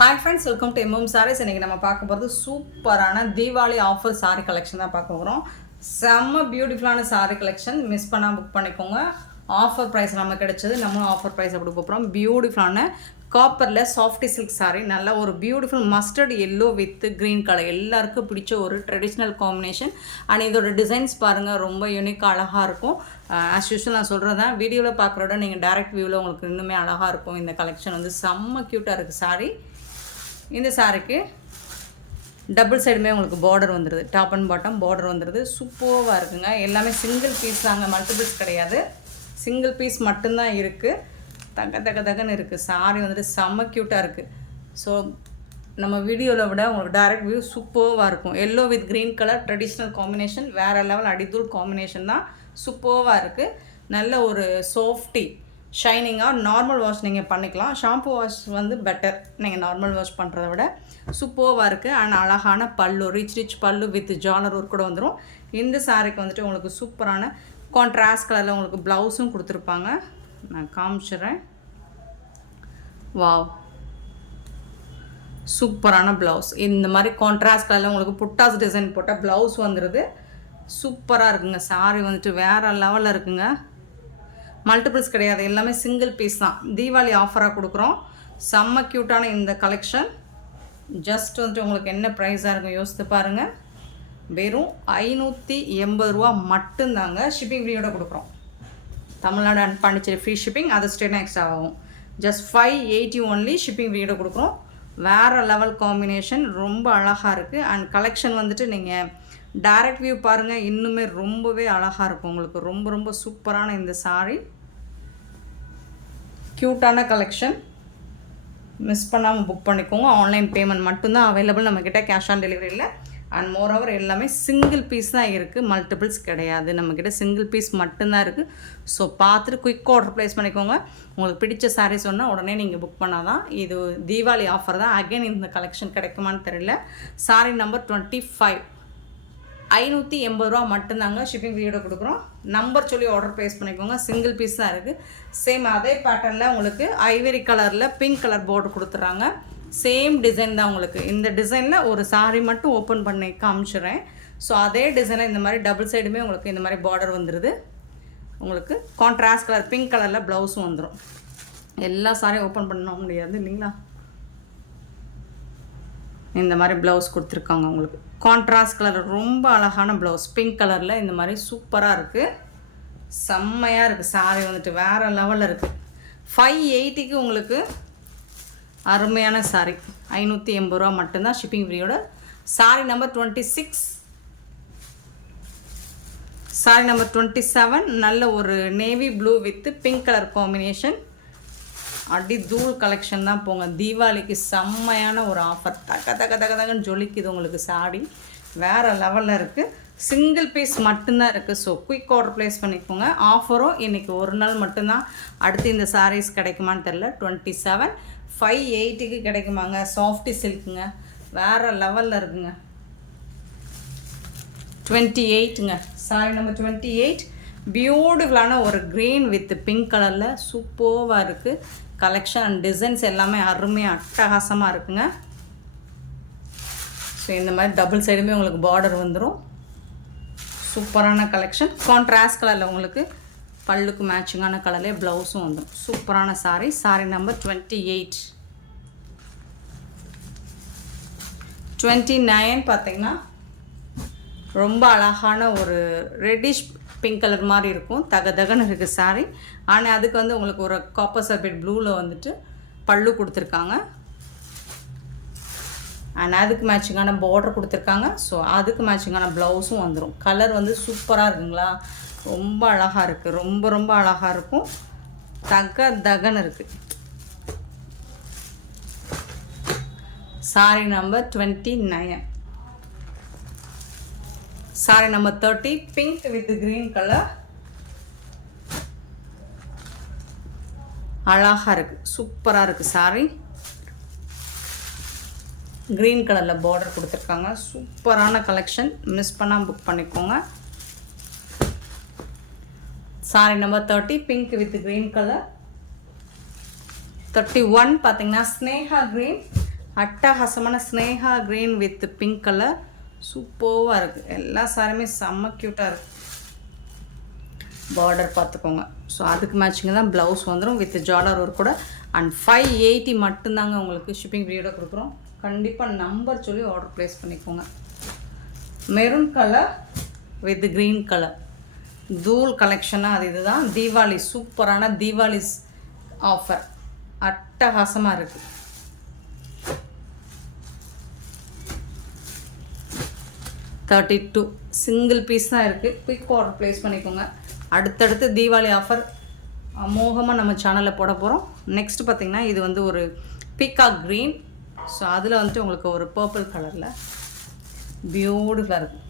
Hi friends, welcome to M M sarees. இன்றைக்கி நம்ம பார்க்க போகிறது சூப்பரான தீபாவளி ஆஃபர் சாரீ கலெக்ஷன் தான் பார்க்க போகிறோம். செம்ம பியூட்டிஃபுல்லான சாரீ கலெக்ஷன். மிஸ் பண்ணால் புக் பண்ணிக்கோங்க. ஆஃபர் ப்ரைஸ் நம்ம கிடைச்சது, நம்மளும் ஆஃபர் ப்ரைஸ் அப்படி போகிறோம். பியூட்டிஃபுல்லான காப்பரில் சாஃப்டி சில்க் சாரீ, நல்ல ஒரு beautiful mustard yellow with green colour, எல்லாருக்கும் பிடிச்ச ஒரு ட்ரெடிஷ்னல் காம்பினேஷன். அண்ட் இதோட டிசைன்ஸ் பாருங்கள், ரொம்ப யூனிக்காக அழகாக இருக்கும். ஆஸ் யூஸ்வல் நான் சொல்கிறது தான், வீடியோவில் பார்க்குறோட நீங்கள் டேரக்ட் வியூவில் உங்களுக்கு இன்னுமே அழகாக இருக்கும். இந்த கலெக்ஷன் வந்து செம்ம க்யூட்டாக இருக்குது சாரீ. இந்த சாரிக்கு டபுள் சைடுமே உங்களுக்கு பார்டர் வந்துடுது, டாப் அண்ட் பாட்டம் பார்டர் வந்துடுது. சூப்பராக இருக்குங்க. எல்லாமே சிங்கிள் பீஸ் தாங்க, மல்டிபிள்ஸ் கிடையாது. சிங்கிள் பீஸ் மட்டும்தான் இருக்குது. தகன்னு இருக்குது. சாரி வந்துட்டு செம்ம க்யூட்டாக இருக்குது. ஸோ நம்ம வீடியோவில் விட உங்களுக்கு டைரக்ட் வியூ சூப்பராக இருக்கும். Yellow with green colour traditional combination, வேறு லெவல் அடித்தூள் காம்பினேஷன் தான். சூப்பராக இருக்குது. நல்ல ஒரு சாஃப்டி ஷைனிங்காக நார்மல் வாஷ் நீங்கள் பண்ணிக்கலாம். ஷாம்பு வாஷ் வந்து பெட்டர் நீங்கள் நார்மல் வாஷ் பண்ணுறத விட. சூப்பராக இருக்குது. அண்ட் அழகான பல்லு, ரிச் பல்லு வித் ஜாலர் ஒர்க் கூட வந்துடும். இந்த சாரிக்கு வந்துட்டு உங்களுக்கு சூப்பரான கான்ட்ராஸ்ட் கலரில் உங்களுக்கு ப்ளவுஸும் கொடுத்துருப்பாங்க. நான் காமிச்சிடுறேன். வாவ், சூப்பரான ப்ளவுஸ். இந்த மாதிரி கான்ட்ராஸ்ட் கலரில் உங்களுக்கு புட்டாஸ் டிசைன் போட்டால் ப்ளவுஸ் வந்துடுது. சூப்பராக இருக்குங்க. சாரி வந்துட்டு வேறு லெவலில் இருக்குங்க. மல்டிபிள்ஸ் கிடையாது, எல்லாமே சிங்கிள் பீஸ் தான். தீபாவளி ஆஃபராக கொடுக்குறோம். செம்ம க்யூட்டான இந்த கலெக்ஷன். ஜஸ்ட் வந்துட்டு உங்களுக்கு என்ன ப்ரைஸாக இருக்கும் யோசித்து பாருங்கள். வெறும் 580 ரூபா மட்டும்தாங்க. ஷிப்பிங் ஃப்ரீயோட கொடுக்குறோம். Tamil Nadu and Pondicherry free shipping, அது ஸ்டேட் எக்ஸ்ட்ரா ஆகும். ஜஸ்ட் 580 ஒன்லி ஷிப்பிங் ஃப்ரீயோட கொடுக்குறோம். வேறு லெவல் காம்பினேஷன், ரொம்ப அழகாக இருக்குது. அண்ட் கலெக்ஷன் வந்துட்டு நீங்கள் டைரக்ட் வியூ பாருங்கள், இன்னுமே ரொம்பவே அழகாக இருக்கும் உங்களுக்கு. ரொம்ப சூப்பரான இந்த சாரீ, க்யூட்டான கலெக்ஷன். மிஸ் பண்ணாமல் புக் பண்ணிக்கோங்க. ஆன்லைன் பேமெண்ட் மட்டும்தான் அவைலபிள் நம்மக்கிட்ட, கேஷ் ஆன் டெலிவரி இல்லை. அண்ட் மோரோவர் எல்லாமே சிங்கிள் பீஸ் தான் இருக்குது, மல்டிபிள்ஸ் கிடையாது. நம்மக்கிட்ட சிங்கிள் பீஸ் மட்டும்தான் இருக்குது. ஸோ பார்த்துட்டு குயிக் ஆர்டர் ப்ளேஸ் பண்ணிக்கோங்க. உங்களுக்கு பிடிச்ச சாரீ சொன்னால் உடனே நீங்கள் புக் பண்ணால் தான். இது தீபாவளி ஆஃபர் தான். அகைன் இந்த கலெக்ஷன் கிடைக்குமான்னு தெரியல. சாரீ நம்பர் 25, 580 ரூபா மட்டும்தாங்க. ஷிப்பிங் ஃப்ரீயோட கொடுக்குறோம். நம்பர் சொல்லி ஆர்டர் ப்ளேஸ் பண்ணிக்கோங்க. சிங்கிள் பீஸ் தான் இருக்குது. சேம் அதே பேட்டர்னில் உங்களுக்கு ஐவரி கலரில் பிங்க் கலர் போர்டு கொடுத்துட்றாங்க. சேம் டிசைன் தான் உங்களுக்கு. இந்த டிசைனில் ஒரு சாரீ மட்டும் ஓப்பன் பண்ணி காமிச்சிடுறேன். ஸோ அதே டிசைனில் இந்த மாதிரி டபுள் சைடுமே உங்களுக்கு இந்த மாதிரி பார்டர் வந்துடுது. உங்களுக்கு கான்ட்ராஸ்ட் கலர் பிங்க் கலரில் ப்ளவுஸும் வந்துடும். எல்லா சாரியும் ஓப்பன் பண்ண முடியாது இல்லைங்களா. இந்த மாதிரி ப்ளவுஸ் கொடுத்துருக்காங்க உங்களுக்கு. கான்ட்ராஸ்ட் கலர், ரொம்ப அழகான ப்ளவுஸ் பிங்க் கலரில் இந்த மாதிரி சூப்பராக இருக்குது. செம்மையாக இருக்குது. சாரி வந்துட்டு வேறு லெவலில் இருக்குது. 580க்கு உங்களுக்கு அருமையான சாரி. 580 ரூபா மட்டும்தான் ஷிப்பிங் ஃப்ரீயோட. சாரி நம்பர் 26, சாரி நம்பர் 27, நல்ல ஒரு navy blue with pink colour combination. அடி தூள் கலெக்ஷன் தான் போங்க. தீபாவளிக்கு செம்மையான ஒரு ஆஃபர். தகன்னு ஜொலிக்குது உங்களுக்கு. சாரி வேறு லெவலில் இருக்குது. சிங்கிள் பீஸ் மட்டும்தான் இருக்குது. ஸோ குயிக் ஆர்டர் ப்ளேஸ் பண்ணிக்கோங்க. ஆஃபரும் இன்றைக்கி ஒரு நாள் மட்டும்தான். அடுத்து இந்த சாரீஸ் கிடைக்குமான்னு தெரில. 27 580க்கு கிடைக்குமாங்க. சாஃப்டி சில்க்குங்க, வேறு லெவலில் இருக்குங்க. 28ங்க. சாரி நம்பர் 28, பியூட்டிஃபுல்லான ஒரு க்ரீன் வித் பிங்க் கலரில் சூப்பராக இருக்குது. கலெக்ஷன் அண்ட் டிசைன்ஸ் எல்லாமே அருமையாக அட்டகாசமாக இருக்குங்க. ஸோ இந்த மாதிரி டபுள் சைடுமே உங்களுக்கு பார்டர் வந்துடும். சூப்பரான கலெக்ஷன். கான்ட்ராஸ்ட் கலரில் உங்களுக்கு பல்லுக்கு மேட்சிங்கான கலர்லேயே ப்ளவுஸும் வந்துடும். சூப்பரான சாரீ. சாரீ நம்பர் 28. 29 பார்த்திங்கன்னா ரொம்ப அழகான ஒரு ரெட்டிஷ் பிங்க் கலர் மாதிரி இருக்கும். தகன்னு இருக்குது சாரீ. ஆனால் அதுக்கு வந்து உங்களுக்கு ஒரு காப்பர் சல்பேட் ப்ளூவில் வந்துட்டு பல்லு கொடுத்துருக்காங்க. அண்ட் அதுக்கு மேட்சிங்கான பார்டர் கொடுத்துருக்காங்க. ஸோ அதுக்கு மேட்சிங்கான ப்ளவுஸும் வந்துடும். கலர் வந்து சூப்பராக இருக்குங்களா. ரொம்ப அழகாக இருக்குது. ரொம்ப அழகாக இருக்கும். தகன்னு இருக்குது. Sorry number 29. Sorry number 30, pink with green colour. அழகாக இருக்குது. சூப்பராக இருக்குது சாரி. க்ரீன் கலரில் பார்டர் கொடுத்துருக்காங்க. சூப்பரான கலெக்ஷன். மிஸ் பண்ணால் புக் பண்ணிக்கோங்க. Sorry number 30, pink with green colour. 31 பார்த்தீங்கன்னா ஸ்னேகா க்ரீன் அட்டகாசமான Sneha green with pink colour சூப்பராக இருக்குது. எல்லா சாரியுமே செம்ம க்யூட்டாக இருக்குது. பார்டர் பார்த்துக்கோங்க. ஸோ அதுக்கு மேட்சிங்க தான் ப்ளவுஸ் வந்துடும் வித் ஜாலர் ஒர்க் கூட. அண்ட் 580 மட்டும்தாங்க உங்களுக்கு ஷிப்பிங் ஃப்ரீயோட கொடுக்குறோம். கண்டிப்பாக நம்பர் சொல்லி ஆர்டர் ப்ளேஸ் பண்ணிக்கோங்க. Maroon colour with green colour தூள் கலெக்ஷனாக அது இதுதான். தீபாவளி சூப்பரான தீபாவளி ஆஃபர் அட்டகாசமாக இருக்குது. $32 சிங்கிள் பீஸ் தான் இருக்குது. குயிக் ஆர்டர் ப்ளேஸ் பண்ணிக்கோங்க. அடுத்தடுத்து தீபாவளி ஆஃபர் அமோகமாக நம்ம சேனலில் போட போகிறோம். நெக்ஸ்ட் பார்த்திங்கன்னா இது வந்து ஒரு பீகாக் க்ரீன். ஸோ அதில் வந்துட்டு உங்களுக்கு ஒரு பர்பிள் கலரில் பியூட்டிஃபுல்லாக இருக்குது.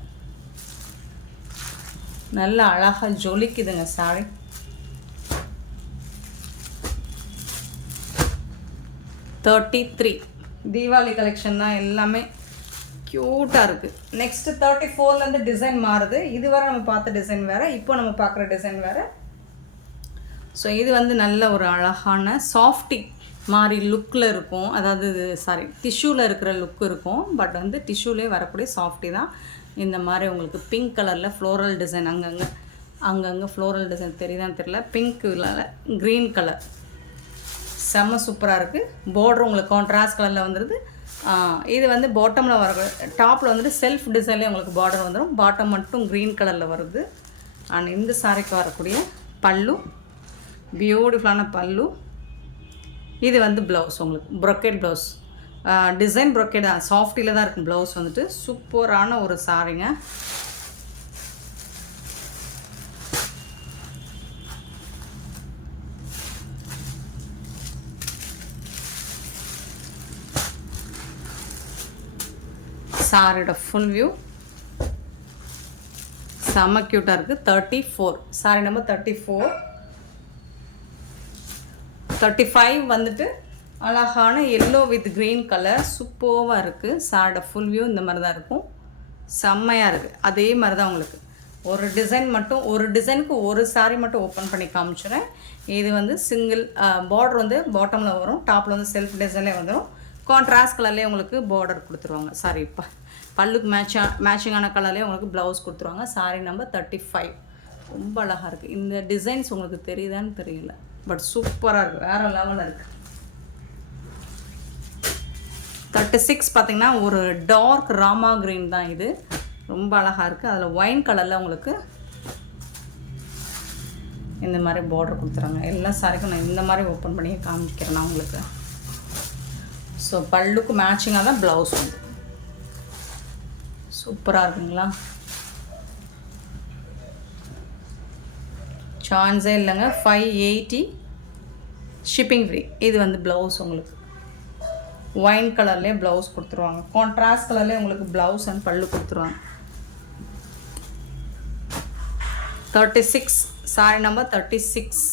நல்ல அழகாக ஜொலிக்குதுங்க சாரி. $33 தீபாவளி கலெக்ஷன் தான். எல்லாமே க்யூட்டாக இருக்குது. நெக்ஸ்ட்டு 34லேருந்து டிசைன் மாறுது. இதுவரை நம்ம பார்த்த டிசைன் வேறு, இப்போ நம்ம பார்க்குற டிசைன் வேறு. ஸோ இது வந்து நல்ல ஒரு அழகான சாஃப்டி மாதிரி லுக்கில் இருக்கும். அதாவது டிஷ்யூவில் இருக்கிற லுக் இருக்கும். பட் வந்து டிஷ்யூலேயே வரக்கூடிய சாஃப்டி தான். இந்த மாதிரி உங்களுக்கு பிங்க் கலரில் ஃப்ளோரல் டிசைன் அங்கங்கே ஃப்ளோரல் டிசைன் தெரியுதான்னு தெரியல. பிங்க்கில் க்ரீன் கலர் செம்ம சூப்பராக இருக்குது. பார்டர் உங்களுக்கு கான்ட்ராஸ்ட் கலரில் வந்துடுது. இது வந்து பாட்டமில் வர டாப்பில் வந்துட்டு செல்ஃப் டிசைன்லேயே உங்களுக்கு பார்டர் வந்துடும். பாட்டம் மட்டும் க்ரீன் கலரில் வருது. அண்ட் இந்த சாரிக்கு வரக்கூடிய பல்லு பியூட்டிஃபுல்லான பல்லு. இது வந்து ப்ளவுஸ் உங்களுக்கு ப்ரொக்கேட் ப்ளவுஸ். டிசைன் ப்ரொக்கேட் தான், சாஃப்டியில் தான் இருக்கும் ப்ளவுஸ் வந்துட்டு. சூப்பரான ஒரு சாரிங்க. சாரியோட ஃபுல் வியூ செம்ம க்யூட்டாக இருக்குது. 34 சாரி நம்பர் 34. 35 வந்துட்டு அழகான எல்லோ வித் க்ரீன் கலர் சூப்பராக இருக்குது. சாரியோட ஃபுல் வியூ இந்த மாதிரி தான் இருக்கும். செம்மையாக இருக்குது. அதே மாதிரி தான் உங்களுக்கு ஒரு டிசைன் மட்டும், ஒரு டிசைனுக்கு ஒரு சாரி மட்டும் ஓப்பன் பண்ணி காமிச்சிடுறேன். இது வந்து சிங்கிள் பார்டர் வந்து பாட்டமில் வரும். டாப்பில் வந்து செல்ஃப் டிசைன்லேயே வந்துடும். கான்ட்ராஸ்ட் கலர்லேயே உங்களுக்கு பார்டர் கொடுத்துருவாங்க. சாரி இப்போ பல்லுக்கு மேட்சிங்கான கலர்லேயே உங்களுக்கு ப்ளவுஸ் கொடுத்துருவாங்க. சாரி நம்பர் 35 ரொம்ப அழகாக இருக்குது. இந்த டிசைன்ஸ் உங்களுக்கு தெரியுதான்னு தெரியல, பட் சூப்பராக இருக்குது. வேறு லெவலில் இருக்குது. 36 பார்த்திங்கன்னா ஒரு டார்க் ராமா க்ரீன் தான். இது ரொம்ப அழகாக இருக்குது. அதில் ஒயின் கலரில் உங்களுக்கு இந்த மாதிரி பார்டர் கொடுத்துறாங்க. எல்லா சாரிக்கும் நான் இந்த மாதிரி ஓப்பன் பண்ணி காமிக்கிறேன் நான் உங்களுக்கு. ஸோ பல்லுக்கு மேட்சிங்காக தான் ப்ளவுஸ் வந்து சூப்பராக இருக்குங்களா? சான்ஸே இல்லைங்க. 580 ஷிப்பிங் ஃப்ரீ. இது வந்து ப்ளவுஸ் உங்களுக்கு ஒயின் கலர்லேயே ப்ளவுஸ் கொடுத்துருவாங்க. கான்ட்ராஸ்ட் கலர்லேயே உங்களுக்கு ப்ளவுஸ் அண்ட் பல்லு கொடுத்துருவாங்க. 36 சாரி நம்பர் 36.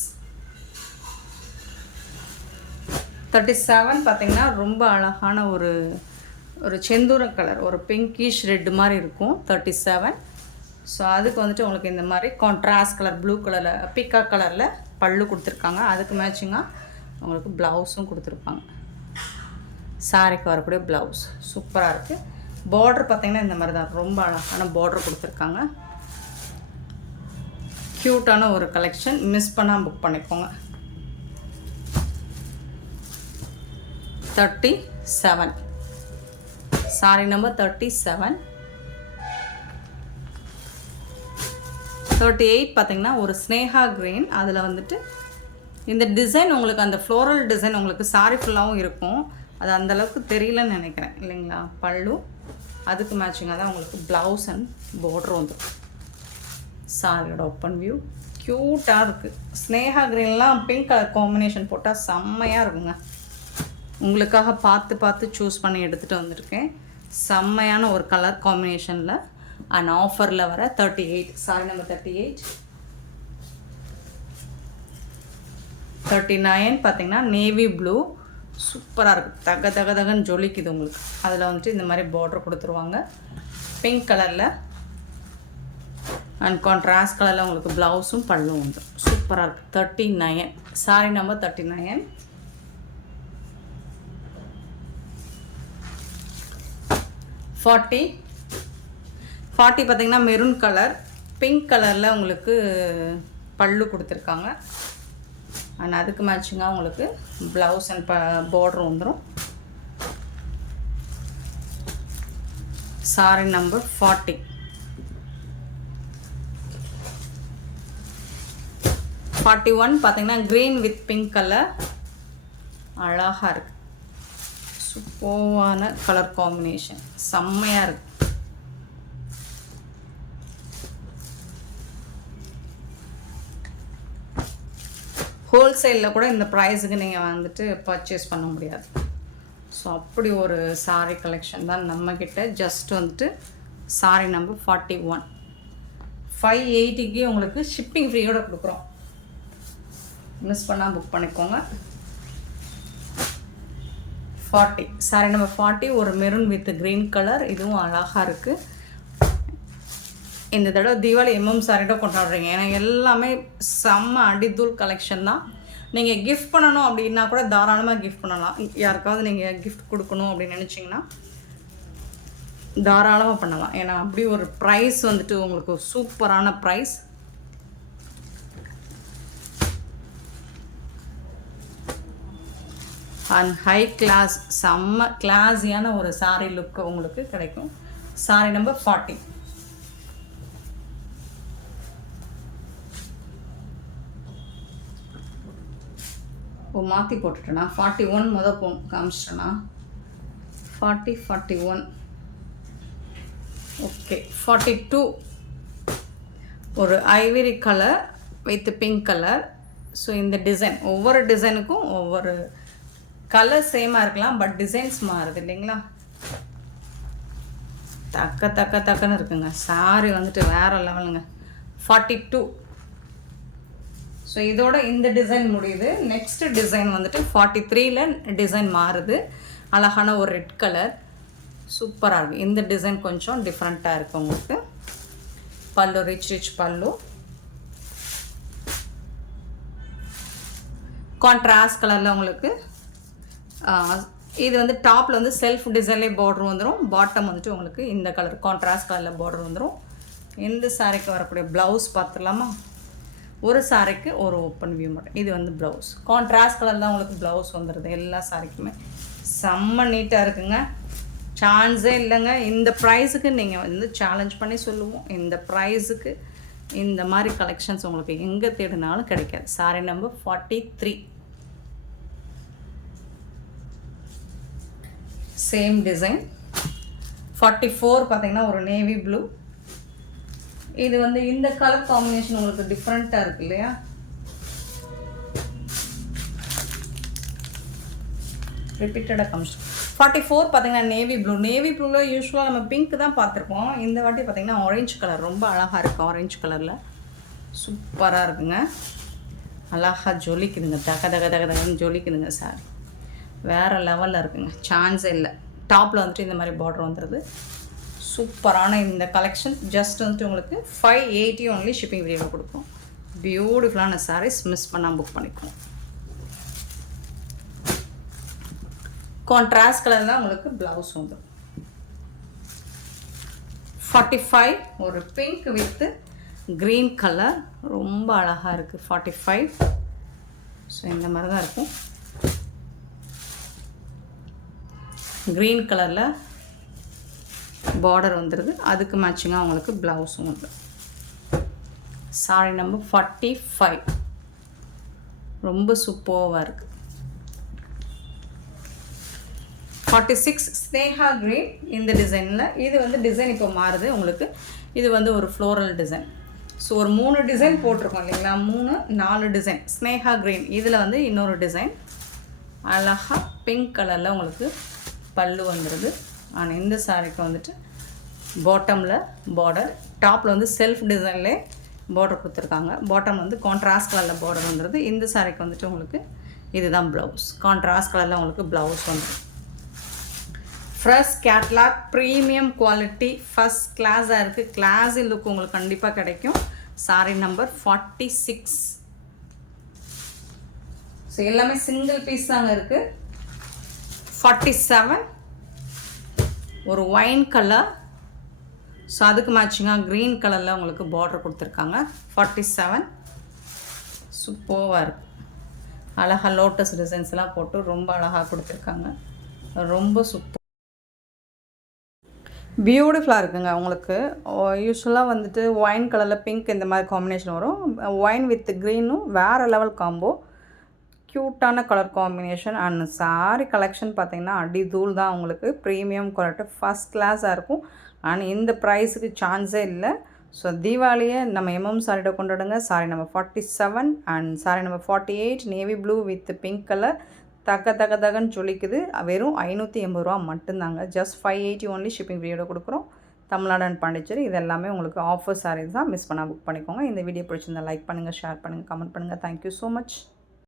37 பார்த்திங்கன்னா ரொம்ப அழகான ஒரு செந்தூரம் கலர், ஒரு பிங்கிஷ் ரெட் மாதிரி இருக்கும். 37. ஸோ அதுக்கு வந்துட்டு உங்களுக்கு இந்த மாதிரி கான்ட்ராஸ்ட் கலர் ப்ளூ கலரில் பீகாக் கலரில் பல்லு கொடுத்துருக்காங்க. அதுக்கு மேட்சிங்காக உங்களுக்கு ப்ளவுஸும் கொடுத்துருப்பாங்க. சாரிக்கு வரக்கூடிய ப்ளவுஸ் சூப்பராக இருக்குது. பார்டர் பார்த்திங்கன்னா இந்த மாதிரி தான் ரொம்ப அழகான பார்டர் கொடுத்துருக்காங்க. க்யூட்டான ஒரு கலெக்ஷன். மிஸ் பண்ணால் புக் பண்ணிக்கோங்க. 37 சாரி நம்பர் 37. 38 பார்த்திங்கன்னா ஒரு ஸ்னேகா க்ரீன். அதில் வந்துட்டு இந்த டிசைன் உங்களுக்கு அந்த ஃப்ளோரல் டிசைன் உங்களுக்கு சாரி ஃபுல்லாகவும் இருக்கும். அது அந்தளவுக்கு தெரியலன்னு நினைக்கிறேன் இல்லைங்களா? பல்லு அதுக்கு மேட்சிங்காக தான் உங்களுக்கு ப்ளவுஸ் அண்ட் பார்டர் வந்துடும். சாரியோட ஓப்பன் வியூ க்யூட்டாக இருக்குது. ஸ்னேகா க்ரீன்லாம் பிங்க் கலர் காம்பினேஷன் போட்டால் செம்மையாக இருக்குங்க. உங்களுக்காக பார்த்து சூஸ் பண்ணி எடுத்துகிட்டு வந்திருக்கேன். செம்மையான ஒரு கலர் காம்பினேஷனில் அண்ட் ஆஃபரில் வர 38 சாரி நம்பர் 38. 39 பார்த்திங்கன்னா நேவி ப்ளூ சூப்பராக இருக்குது. தகன்னு ஜொலிக்குது உங்களுக்கு. அதில் வந்துட்டு இந்த மாதிரி பார்டர் கொடுத்துருவாங்க பிங்க் கலரில் அண்ட் கான்ட்ராஸ்ட் கலரில் உங்களுக்கு ப்ளவுஸும் பல்லும் உண்டு. சூப்பராக இருக்குது. 39 சாரி நம்பர் 39. 40 பார்த்தீங்கன்னா மெரூன் கலர், பிங்க் கலரில் உங்களுக்கு பல்லு கொடுத்துருக்காங்க. அண்ட் அதுக்கு மேட்சிங்காக உங்களுக்கு ப்ளவுஸ் அண்ட் பார்டர் வந்துடும். Sorry number 40. 41 பார்த்தீங்கன்னா க்ரீன் வித் பிங்க் கலர், அழகாக இருக்குது. சூப்பரான கலர் காம்பினேஷன், செம்மையாக இருக்குது. ஹோல்சேலில் கூட இந்த ப்ரைஸுக்கு நீங்கள் வந்துட்டு பர்ச்சேஸ் பண்ண முடியாது. ஸோ அப்படி ஒரு சாரீ கலெக்ஷன் தான் நம்மக்கிட்ட. ஜஸ்ட் வந்துட்டு சாரீ நம்பர் 41 580க்கு உங்களுக்கு ஷிப்பிங் ஃப்ரீயோடு கொடுக்குறோம். மிஸ் பண்ணால் புக் பண்ணிக்கோங்க. 40 சாரீ நம்பர் 40 ஒரு மெரூன் வித் க்ரீன் கலர், இதுவும் அழகாக இருக்குது. இந்த தடவை தீபாவளி சாரியோட கொண்டாடுறீங்க. ஏன்னா எல்லாமே செம்ம அடித்தூள் கலெக்ஷன் தான். நீங்கள் கிஃப்ட் பண்ணணும் அப்படின்னா கூட தாராளமாக கிஃப்ட் பண்ணலாம். யாருக்காவது நீங்கள் கிஃப்ட் கொடுக்கணும் அப்படின்னு நினச்சிங்கன்னா தாராளமாக பண்ணலாம். ஏன்னா அப்படி ஒரு ப்ரைஸ் வந்துட்டு உங்களுக்கு சூப்பரான ப்ரைஸ். அண்ட் ஹை கிளாஸ், செம்ம கிளாஸியான ஒரு சாரீ லுக்கு உங்களுக்கு கிடைக்கும். சாரீ நம்பர் 40. மாற்றி போட்டுட்டேனா 41 காமிச்சிட்டேனா 41 ஓகே. 42 ஒரு Ivory colour with pink colour. So இந்த டிசைன் ஒவ்வொரு டிசைனுக்கும் ஒவ்வொரு கலர் சேமாக இருக்கலாம், பட் டிசைன்ஸ் மாறுது இல்லைங்களா. தக்கன்னு இருக்குங்க. சாரி வந்துட்டு வேறு லெவலுங்க. 42. ஸோ இதோட இந்த டிசைன் முடியுது. நெக்ஸ்ட் டிசைன் வந்துட்டு 43ல் டிசைன் மாறுது. அழகான ஒரு ரெட் கலர், சூப்பராக இருக்குது. இந்த டிசைன் கொஞ்சம் டிஃப்ரெண்ட்டாக இருக்குது உங்களுக்கு. பல்லு ரிச் பல்லு, கான்ட்ராஸ்ட் கலரில் உங்களுக்கு. இது வந்து டாப்பில் வந்து செல்ஃப் டிசைன்லேயே பார்டர் வந்துடும். பாட்டம் வந்துட்டு உங்களுக்கு இந்த கலர் கான்ட்ராஸ்ட் கலரில் பார்டர் வந்துடும். இந்த சாரிக்கு வரக்கூடிய ப்ளவுஸ் பார்த்துடலாமா. ஒரு சாரிக்கு ஒரு ஓப்பன் வியூ மட்டும். இது வந்து ப்ளவுஸ் கான்ட்ராஸ்ட் கலர் தான் உங்களுக்கு ப்ளவுஸ் வந்துடுது எல்லா சாரிக்குமே. செம்ம நீட்டாக இருக்குங்க, சான்ஸே இல்லைங்க. இந்த ப்ரைஸுக்கு நீங்கள் வந்து சேலஞ்ச் பண்ணி சொல்லுவோம். இந்த ப்ரைஸுக்கு இந்த மாதிரி கலெக்ஷன்ஸ் உங்களுக்கு எங்கே தேடினாலும் கிடைக்காது. Sorry number 43. Same design. 44 பார்த்தீங்கன்னா ஒரு நேவி ப்ளூ. இது வந்து இந்த கலர் காம்பினேஷன் உங்களுக்கு டிஃப்ரெண்ட்டாக இருக்கு இல்லையா. ரிப்பீட்டடாக காமிச்சு 44 பார்த்தீங்கன்னா நேவி ப்ளூ. நேவி ப்ளூவில் யூஸ்வலாக நம்ம பிங்க் தான் பார்த்துருப்போம். இந்த வாட்டி பார்த்தீங்கன்னா ஆரஞ்சு கலர் ரொம்ப அழகாக இருக்குது. ஆரஞ்சு கலரில் சூப்பராக இருக்குங்க, அழகாக ஜொலிக்குதுங்க. தகன்னு ஜொலிக்குதுங்க. சாரி வேறு லெவலில் இருக்குங்க, சான்ஸே இல்லை. டாப்பில் வந்துட்டு இந்த மாதிரி பார்டர் வந்துடுது. சூப்பரான இந்த கலெக்ஷன் ஜஸ்ட் வந்துட்டு உங்களுக்கு 580 ஒன்லி ஷிப்பிங் ஃப்ரீயாக கொடுக்கும். பியூட்டிஃபுல்லான சாரீஸ், மிஸ் பண்ணால் புக் பண்ணிக்குவோம். கான்ட்ராஸ்ட் கலர் தான் உங்களுக்கு ப்ளவுஸ் வந்துடும். 45 ஒரு பிங்க் வித் க்ரீன் கலர், ரொம்ப அழகாக இருக்குது. 45 ஸோ இந்த மாதிரி தான் இருக்கும். க்ரீன் கலரில் பார்டர் வந்துடுது. அதுக்கு மேட்சிங்காக உங்களுக்கு ப்ளவுஸும் வந்துடும். சாரி நம்பர் 45 ரொம்ப சூப்பராக இருக்குது. 46 ஸ்னேஹா க்ரீன் இந்த டிசைனில். இது வந்து டிசைன் இப்போ மாறுது உங்களுக்கு. இது வந்து ஒரு ஃப்ளோரல் டிசைன். ஸோ ஒரு 3 டிசைன் போட்டிருக்கோம் இல்லைங்களா, 4 டிசைன். ஸ்னேஹா க்ரீன் இதில் வந்து இன்னொரு டிசைன் அழகாக பிங்க் கலரில் உங்களுக்கு பல்லு வந்துடுது. ஆனால் இந்த சாரிக்கு வந்துட்டு பாட்டமில் பார்டர், டாப்பில் வந்து செல்ஃப் டிசைன்லேயே பார்டர் கொடுத்துருக்காங்க. பாட்டம் வந்து கான்ட்ராஸ்ட் கலரில் பார்டர் வந்துடுது. இந்த சாரிக்கு வந்துட்டு உங்களுக்கு இதுதான் ப்ளவுஸ். கான்ட்ராஸ்ட் கலரில் உங்களுக்கு ப்ளவுஸ் வந்துடும். Fresh catalogue, premium quality, first கிளாஸாக இருக்குது. கிளாஸி லுக் உங்களுக்கு கண்டிப்பாக கிடைக்கும். Sorry number 46. ஸோ எல்லாமே சிங்கிள் பீஸ் தாங்க இருக்குது. 47 ஒரு ஒயின் கலர். ஸோ அதுக்கு மேட்சிங்காக க்ரீன் கலரில் உங்களுக்கு பார்டர் கொடுத்துருக்காங்க. 47. சூப்பராக இருக்குது. அழகாக லோட்டஸ் டிசைன்ஸ்லாம் போட்டு ரொம்ப அழகாக கொடுத்துருக்காங்க. ரொம்ப சூப்பர் பியூட்டிஃபுல்லாக இருக்குங்க. உங்களுக்கு யூஸ்வலாக வந்துட்டு ஒயின் கலரில் பிங்க் இந்த மாதிரி காம்பினேஷன் வரும். ஒயின் வித் க்ரீனும் வேறு லெவல் காம்போ. க்யூட்டான colour combination. And sari collection பார்த்திங்கன்னா அடி தூள் தான். உங்களுக்கு ப்ரீமியம் குவாலிட்டி ஃபஸ்ட் கிளாஸாக இருக்கும். அண்ட் இந்த ப்ரைஸுக்கு சான்ஸே இல்லை. ஸோ தீபாவளியை நம்ம எம்எம் சாரியோட கொண்டாடுங்க. Sari number 47 and sari number 48 navy blue with pink colour. தகன்னு சொல்லிக்குது. வெறும் 580 ரூபா மட்டும்தாங்க. ஜஸ்ட் 580 ஒன்லி ஷிப்பிங் ஃப்ரீயோட கொடுக்குறோம். தமிழ்நாடு அண்ட் பாண்டிச்சேரி. இது எல்லாமே உங்களுக்கு ஆஃபர் சாரீஸ் தான். மிஸ் பண்ணால் புக் பண்ணிக்கோங்க. இந்த வீடியோ பிடிச்சிருந்தா லைக் பண்ணுங்கள், ஷேர் பண்ணுங்கள், கமெண்ட் பண்ணுங்கள். Thank you so much.